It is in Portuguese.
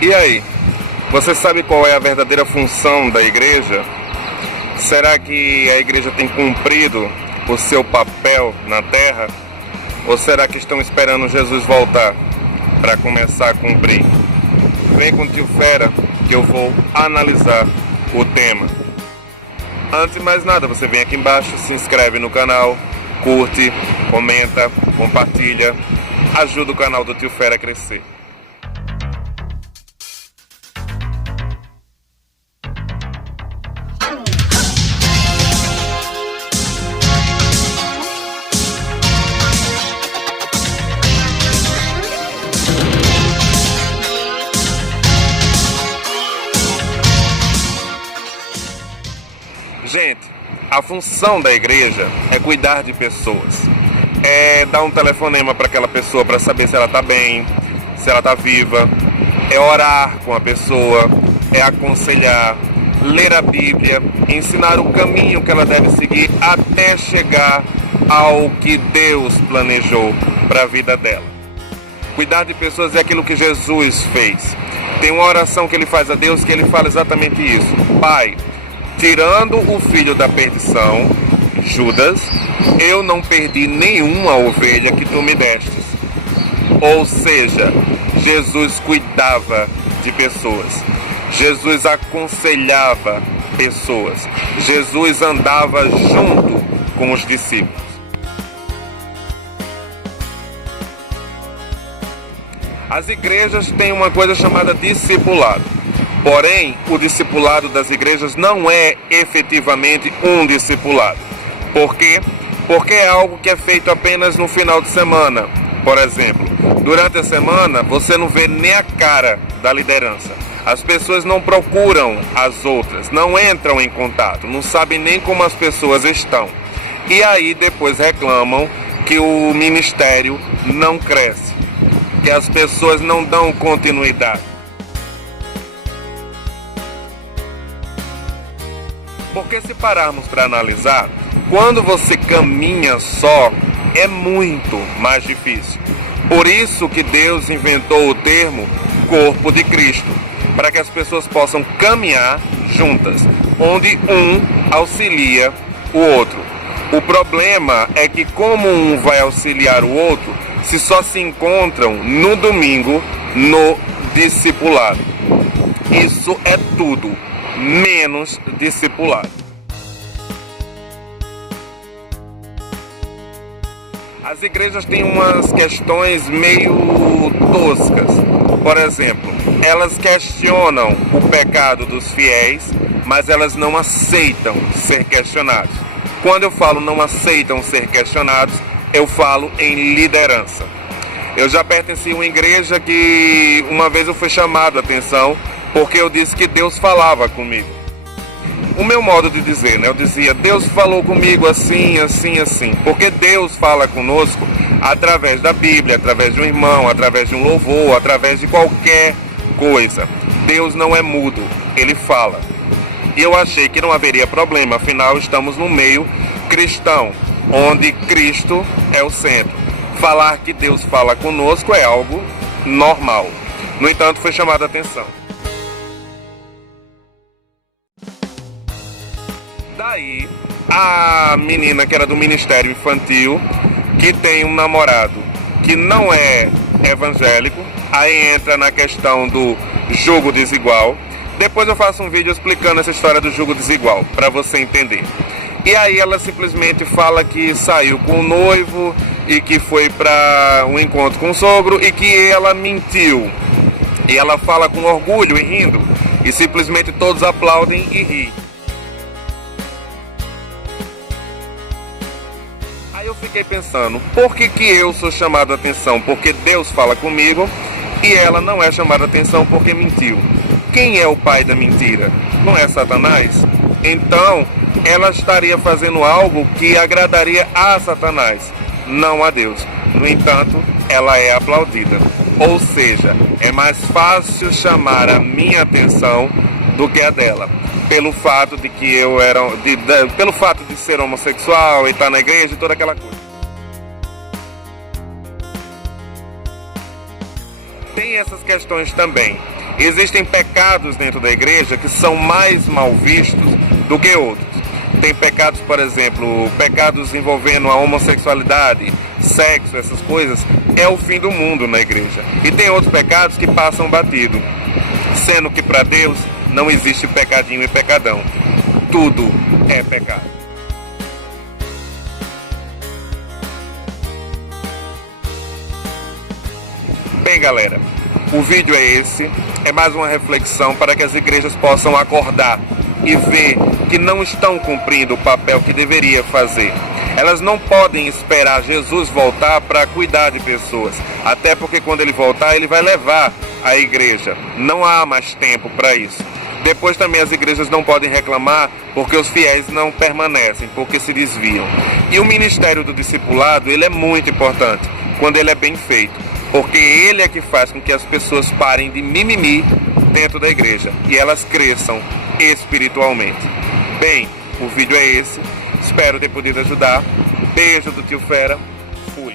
E aí, você sabe qual é a verdadeira função da igreja? Será que a igreja tem cumprido o seu papel na terra? Ou será que estão esperando Jesus voltar para começar a cumprir? Vem com o Tio Fera que eu vou analisar o tema. Antes de mais nada, você vem aqui embaixo, se inscreve no canal, curte, comenta, compartilha, ajuda o canal do Tio Fera a crescer. Gente, a função da igreja é cuidar de pessoas. É dar um telefonema para aquela pessoa para saber se ela está bem, se ela está viva. É orar com a pessoa, é aconselhar, ler a Bíblia, ensinar o caminho que ela deve seguir até chegar ao que Deus planejou para a vida dela. Cuidar de pessoas é aquilo que Jesus fez. Tem uma oração que ele faz a Deus que ele fala exatamente isso. Pai, tirando o filho da perdição, Judas, eu não perdi nenhuma ovelha que tu me destes. Ou seja, Jesus cuidava de pessoas. Jesus aconselhava pessoas. Jesus andava junto com os discípulos. As igrejas têm uma coisa chamada discipulado. Porém, o discipulado das igrejas não é efetivamente um discipulado. Por quê? Porque é algo que é feito apenas no final de semana. Por exemplo, durante a semana você não vê nem a cara da liderança. As pessoas não procuram as outras, não entram em contato, não sabem nem como as pessoas estão. E aí depois reclamam que o ministério não cresce, que as pessoas não dão continuidade. Porque se pararmos para analisar, quando você caminha só, é muito mais difícil. Por isso que Deus inventou o termo corpo de Cristo, para que as pessoas possam caminhar juntas, onde um auxilia o outro. O problema é que como um vai auxiliar o outro, se só se encontram no domingo no discipulado. Isso é tudo menos discipulado. As igrejas têm umas questões meio toscas. Por exemplo, elas questionam o pecado dos fiéis, mas elas não aceitam ser questionados. Quando eu falo não aceitam ser questionados, eu falo em liderança. Eu já pertenci a uma igreja que uma vez eu fui chamado a atenção porque eu disse que Deus falava comigo. O meu modo de dizer, eu dizia, Deus falou comigo assim, assim, assim. Porque Deus fala conosco através da Bíblia, através de um irmão, através de um louvor, através de qualquer coisa. Deus não é mudo, Ele fala. E eu achei que não haveria problema, afinal estamos no meio cristão, onde Cristo é o centro. Falar que Deus fala conosco é algo normal. No entanto, foi chamada a atenção. Daí, a menina que era do ministério infantil, que tem um namorado que não é evangélico, aí entra na questão do jugo desigual. Depois eu faço um vídeo explicando essa história do jugo desigual, para você entender. E aí ela simplesmente fala que saiu com o noivo e que foi para um encontro com o sogro e que ela mentiu. E ela fala com orgulho e rindo, e simplesmente todos aplaudem e riem. Aí eu fiquei pensando, por que eu sou chamado a atenção? Porque Deus fala comigo e ela não é chamada a atenção porque mentiu. Quem é o pai da mentira? Não é Satanás? Então, ela estaria fazendo algo que agradaria a Satanás, não a Deus. No entanto, ela é aplaudida. Ou seja, é mais fácil chamar a minha atenção do que a dela. Pelo fato de que eu era, pelo fato de ser homossexual e estar na igreja e toda aquela coisa. Tem essas questões também. Existem pecados dentro da igreja que são mais mal vistos do que outros. Tem pecados, por exemplo, pecados envolvendo a homossexualidade, sexo, essas coisas, é o fim do mundo na igreja. E tem outros pecados que passam batido, sendo que para Deus não existe pecadinho e pecadão. Tudo é pecado. Bem, galera, o vídeo é esse. É mais uma reflexão para que as igrejas possam acordar e ver que não estão cumprindo o papel que deveria fazer. Elas não podem esperar Jesus voltar para cuidar de pessoas, até porque quando ele voltar, ele vai levar a igreja. Não há mais tempo para isso. Depois também as igrejas não podem reclamar porque os fiéis não permanecem, porque se desviam. E o ministério do discipulado, ele é muito importante quando ele é bem feito, porque ele é que faz com que as pessoas parem de mimimi dentro da igreja e elas cresçam espiritualmente. Bem, o vídeo é esse. Espero ter podido ajudar. Beijo do tio Fera. Fui.